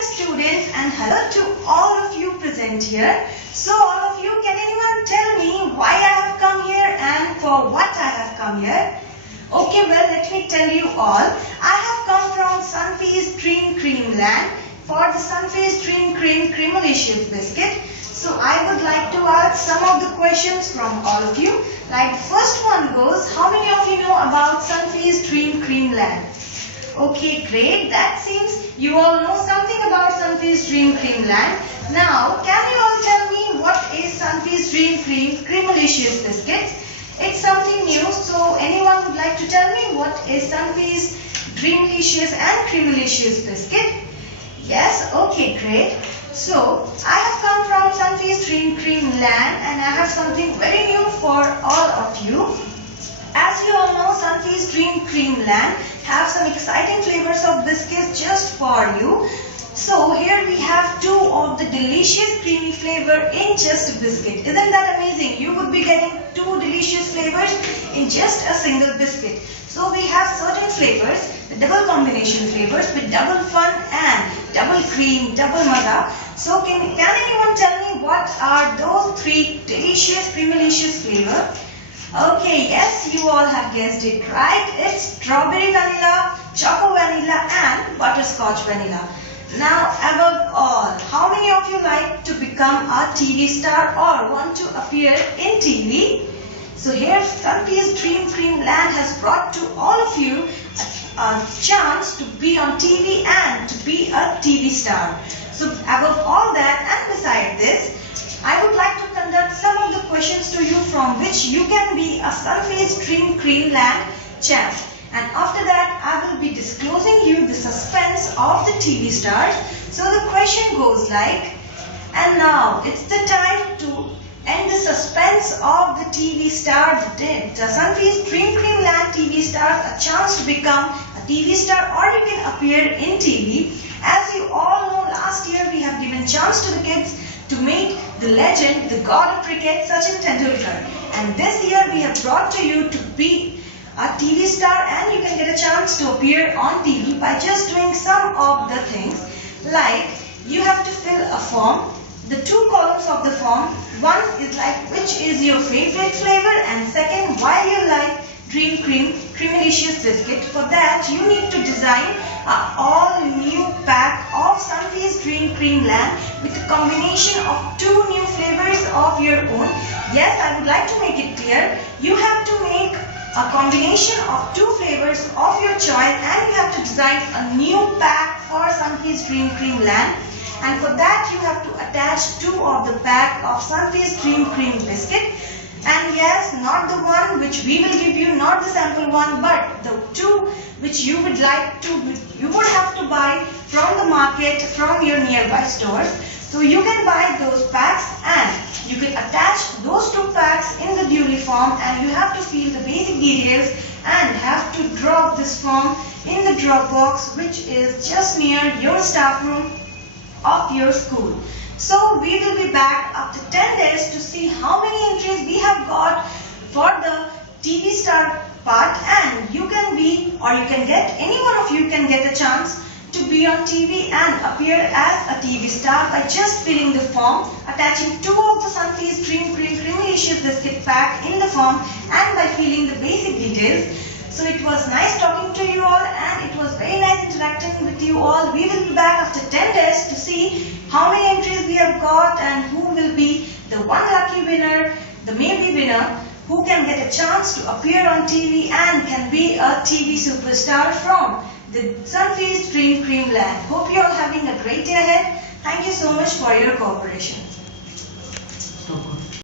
Students, and hello to all of you present here. So all of you, can anyone tell me why I have come here and for what I have come here? Okay, well, let me tell you all. I have come from Sunfeast Dream Cream Land for the Sunfeast Dream Cream Creamalicious biscuit. So I would like to ask some of the questions from all of you. Like the first one goes, how many of you know about Sunfeast Dream Cream Land? Okay, great. That seems you all know something about Sunfeast Dream Cream Land. Now, can you all tell me what is Sunfeast Dream Cream Creamalicious biscuits? It's something new, so anyone would like to tell me what is Sunfeast Dreamlicious and Creamalicious biscuit? Yes, okay, great. So, I have come from Sunfeast Dream Cream Land and I have something very new for all of you. As you all know, Sunfeast Dream Cream Land have some exciting flavors of biscuits just for you. So here we have two of the delicious creamy flavor in just a biscuit. Isn't that amazing? You would be getting two delicious flavors in just a single biscuit. So we have certain flavors, the double combination flavors with double fun and double cream, double maza. So can anyone tell me what are those three delicious creamalicious flavor? Okay, yes, you all have guessed it right. It's strawberry vanilla, choco vanilla and butterscotch vanilla. Now, above all, how many of you like to become a TV star or want to appear in TV? So here, Sunfeast Dream Cream Land has brought to all of you a chance to be on TV and to be a TV star. So above all that and beside this, I would like to conduct some of the questions to you from which you can be a Sunfeast Dream Cream Land champ. And after that, I will be disclosing you the suspense of the TV stars. So the question goes like, and now it's the time to end the suspense of the TV stars, the Sunfeast Dream Cream Land TV stars, a chance to become a TV star or you can appear in TV. As you all know, last year we have given chance to the kids to meet the legend, the god of cricket, Sachin Tendulkar. And this year we have brought to you to be a TV star and you can get a chance to appear on TV by just doing some of the things. Like, you have to fill a form. The two columns of the form, one is like which is your favorite flavor and second, why you like Dream Cream Creamalicious biscuit. For that, you need to design an all-new pack of Sunfeast Dream Cream Land with a combination of two new flavors of your own. Yes, I would like to make it clear. You have to make a combination of two flavors of your choice and you have to design a new pack for Sunfeast Dream Cream Land. And for that, you have to attach two of the pack of Sunfeast Dream Cream biscuit. And yes, not the one which we will give you, not the sample one, but the two which you would like to, you would have to buy from the market, from your nearby stores. So you can buy those packs and you can attach those two packs in the duly form and you have to fill the basic details and have to drop this form in the drop box which is just near your staff room of your school. So we will be back after 10 days to see how many entries we have got for the TV star part and you can be or you can get, any one of you can get a chance to be on TV and appear as a TV star by just filling the form, attaching two of the Sunfeast Dream Cream Creamalicious biscuit pack in the form and by filling the basic details. So it was nice talking to you all and it was very nice interacting with you all. We will be back after 10 days to see how many entries we have got and who will be the one lucky winner, the maybe winner who can get a chance to appear on TV and can be a TV superstar from the Sunfeast Dream Cream Land. Hope you all having a great day ahead. Thank you so much for your cooperation.